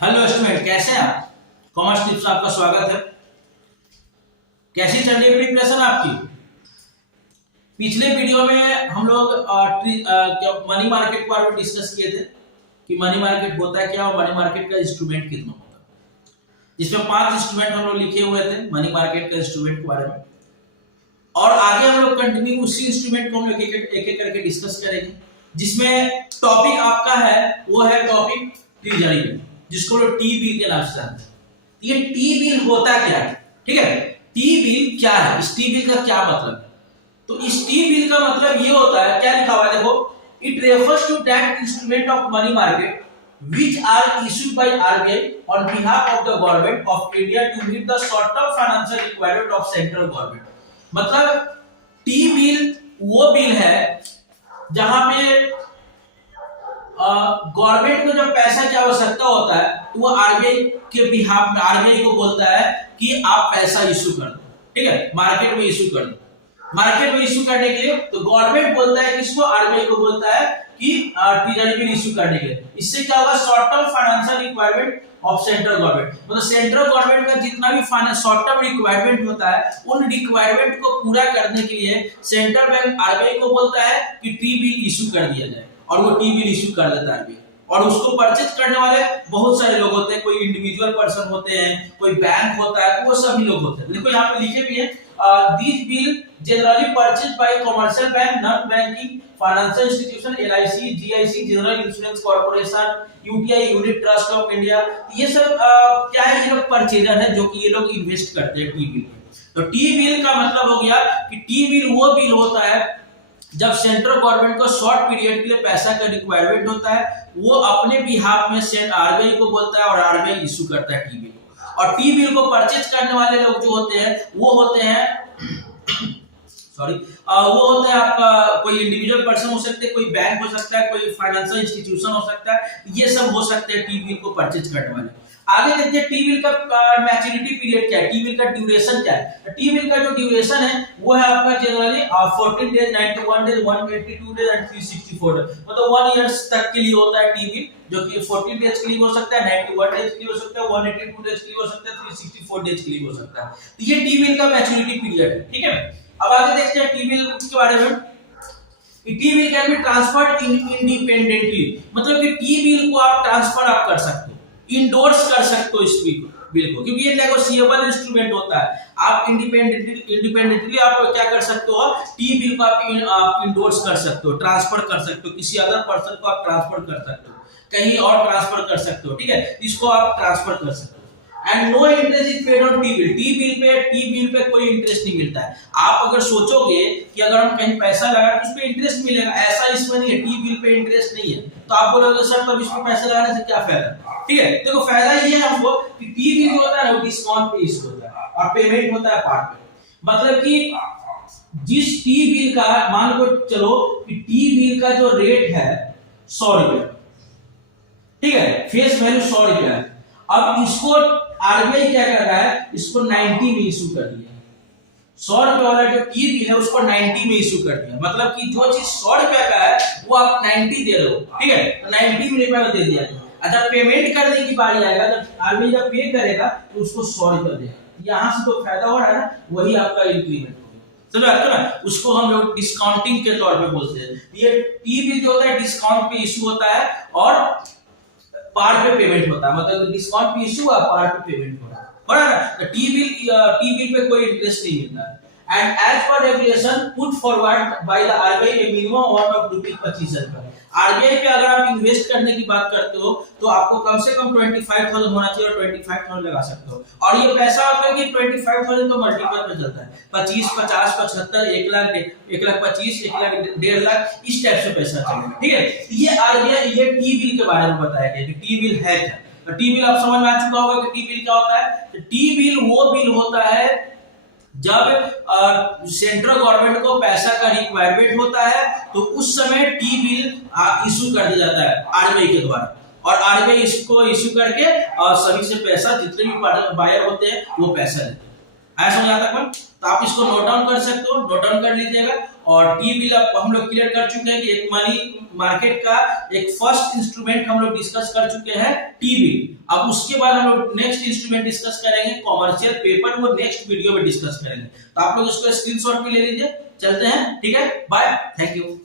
Hello student, कैसे हैं आप? कॉमर्स टिप्स आपका स्वागत है। कैसी चल रही है प्रिपरेशन आपकी? पिछले वीडियो में हम लोग मनी मार्केट के बारे में डिस्कस किए थे कि मनी मार्केट होता है क्या और मनी मार्केट का इंस्ट्रूमेंट कितना होता है, जिसमें 5 इंस्ट्रूमेंट हम लोग लिखे हुए थे मनी मार्केट का इंस्ट्रूमेंट के बारे में। और आगे हम लोग कंटिन्यू उसी इंस्ट्रूमेंट को हम लोग एक एक करके डिस्कस करेंगे, जिसमें टॉपिक आपका है वो है टॉपिक ट्रेजरी बिल, जिसको लोग टी बिल के नाम से जानते हैं। ये टी बिल होता क्या है? ठीक है, टी बिल क्या है, इस टी बिल का क्या मतलब है? तो इस टी बिल का मतलब ये होता है, क्या लिखा हुआ है देखो, it refers to that instrument of money market which are issued by RBI on behalf of the government of India to meet the short-term financial requirement of central government। मतलब टी बिल वो bill है जहां पे government को जब पैसा की आवश्यकता होता है तो वो आरबीआई के बिहाफ में आरबीआई को बोलता है कि आप पैसा इशू कर दो। ठीक है, मार्केट में इशू कर दो। मार्केट में इशू करने के लिए तो गवर्नमेंट बोलता है, किसको? आरबीआई को बोलता है कि ट्रेजरी बिल इशू करने के लिए। इससे क्या होगा? Short term financial requirement of central government, मतलब सेंट्रल गवर्नमेंट का जितना भी शॉर्ट टर्म रिक्वायरमेंट होता है उन रिक्वायरमेंट को पूरा करने के लिए सेंट्रल बैंक आरबीआई को बोलता है कि टी बिल इशू कर दिया जाए, और वो टी बिल इशू कर देता है आरबीआई। और उसको परचेज करने वाले बहुत सारे लोग होते हैं, कोई इंडिविजुअल पर्सन होते हैं, कोई बैंक होता है, वो सभी लोग होते हैं। देखो यहाँ पे लिखे भी है, these bill generally purchased by commercial bank, non-banking financial institution, LIC, GIC, General Insurance Corporation, UTI, Unit Trust of India। ये सब क्या है? ये लोग परचेजर है जो कि ये लोग इन्वेस्ट करते हैं टी बिल में। तो टी बिल का मतलब हो गया कि टी बिल वो बिल होता है जब सेंट्रल गवर्नमेंट को शॉर्ट पीरियड के लिए पैसा का रिक्वायरमेंट होता है, वो अपने बिहाफ में आरबीआई को बोलता है और आरबीआई इशू करता है टी बिल को। और टी बिल को परचेज करने वाले लोग जो होते हैं वो होते हैं वो होते हैं आपका कोई इंडिविजुअल पर्सन हो सकते हैं, कोई बैंक हो सकता है, कोई फाइनेंशियल इंस्टीट्यूशन हो सकता है, ये सब हो सकते हैं टी बिल को परचेज करने वाले। आगे देखते हैं टी बिल का मैच्योरिटी पीरियड क्या है, टी बिल का ड्यूरेशन क्या है। टी बिल का जो ड्यूरेशन है वो है आपका generally 14 days, 91 days, 182 days and 364 days, मतलब 1 ईयर तक के लिए होता है टी बिल, जो कि 14 डेज के लिए हो सकता है, 91 डेज के लिए हो सकता है, 182 डेज के लिए हो सकता है, 364 डेज के लिए हो सकता है। तो ये टी बिल का मैच्योरिटी पीरियड है। ठीक है, अब आगे देखते हैं टी बिल के बारे में। T bill can be transferred independently, मतलब कि टी बिल को आप ट्रांसफर आप कर सकते हो, इंडोर्स कर सकते हो इस बिल को, क्योंकि ये नेगोशिएबल इंस्ट्रूमेंट होता है। आप इंडिपेंडेंटली आप क्या कर सकते हो? टी बिल को आप इंडोर्स कर सकते हो, ट्रांसफर कर सकते हो, किसी अदर पर्सन को आप ट्रांसफर कर सकते हो, कहीं और ट्रांसफर कर सकते हो। ठीक है, इसको आप ट्रांसफर कर सकते हो। And no interest is paid on T bill, T bill पे कोई इंटरेस्ट नहीं मिलता है। आप अगर सोचोगे कि अगर हम कहीं पैसा लगाए तो उस पे इंटरेस्ट मिलेगा, ऐसा इसमें नहीं है, टी बिल पे इंटरेस्ट नहीं है। तो आप बोलोगे सर तब इस पे पैसा लगाने से क्या फायदा? ठीक है, देखो फायदा ये है हमको कि टी बिल जो होता है वो डिस्काउंट पे इशू होता है और पेमेंट होता है पार्ट पे। मतलब कि जिस टी बिल का मान लो चलो कि टी बिल का जो रेट है 100 रुपया, ठीक है, फेस वैल्यू 100 रुपया है। अब इसको आरबीआई क्या कर रहा है? इसको 90 में इशू कर दिया। 100 रुपए वाला जो टी बिल है उसको 90 में इशू कर दिया, मतलब कि जो चीज 100 रुपया का है वो आप 90 दे रहे हो। ठीक है, तो 90 रुपए में दे दिया। जब पेमेंट करने की बारी आएगा, जब आरबीआई जब पे करेगा तो उसको 100 रुपया देगा। यहाँ से तो फायदा हो रहा है ना, वही आपका इंक्रीमेंट हो गया। समझ ना, उसको हम लोग डिस्काउंटिंग के तौर पे बोलते हैं। ये टी बिल जो होता है डिस्काउंट पे इशू होता है और पार्ट पे पेमेंट होता है, मतलब डिस्काउंट पे इशू है, पार्ट पे पेमेंट हो रहा है ना। तो टी बिल पे कोई इंटरेस्ट नहीं मिलता है। And as per regulation put forward by the RBI a minimum amount of ₹25,000। RBI पे अगर आप इन्वेस्ट करने की बात करते हो तो आपको कम से कम 25,000 होना चाहिए और 25,000 लगा सकते हो। और ये पैसा आपका कि 25,000 तो मल्टीपल में चलता है, 25, 50, 75, 1 लाख, 1 लाख 25, 1 लाख 1.5 लाख, इस टाइप से पैसा चलेगा। ठीक है, ये आरबीआई ये टी बिल के बारे में बताया गया कि टी बिल है क्या। टी बिल आप समझ में आ चुका होगा कि टी बिल क्या होता है। टी बिल वो बिल होता है जब सेंट्रल गवर्नमेंट को पैसा का रिक्वायरमेंट होता है तो उस समय टी बिल इशू कर दिया जाता है आरबीआई के द्वारा, और आरबीआई इसको इशू करके सभी से पैसा, जितने भी बायर होते हैं वो पैसा लेते हैं। आया समझ आता है? तो आप इसको नोट डाउन कर सकते हो, नोट डाउन कर लीजिएगा। और टी बिल हम लोग क्लियर कर चुके हैं कि एक मनी मार्केट का एक फर्स्ट इंस्ट्रूमेंट हम लोग डिस्कस कर चुके हैं टी बिल। अब उसके बाद हम लोग नेक्स्ट इंस्ट्रूमेंट डिस्कस करेंगे कॉमर्शियल पेपर, वो नेक्स्ट वीडियो में डिस्कस करेंगे। तो आप लोग इसको स्क्रीनशॉट भी ले लीजिए। चलते हैं, ठीक है, बाय, थैंक यू।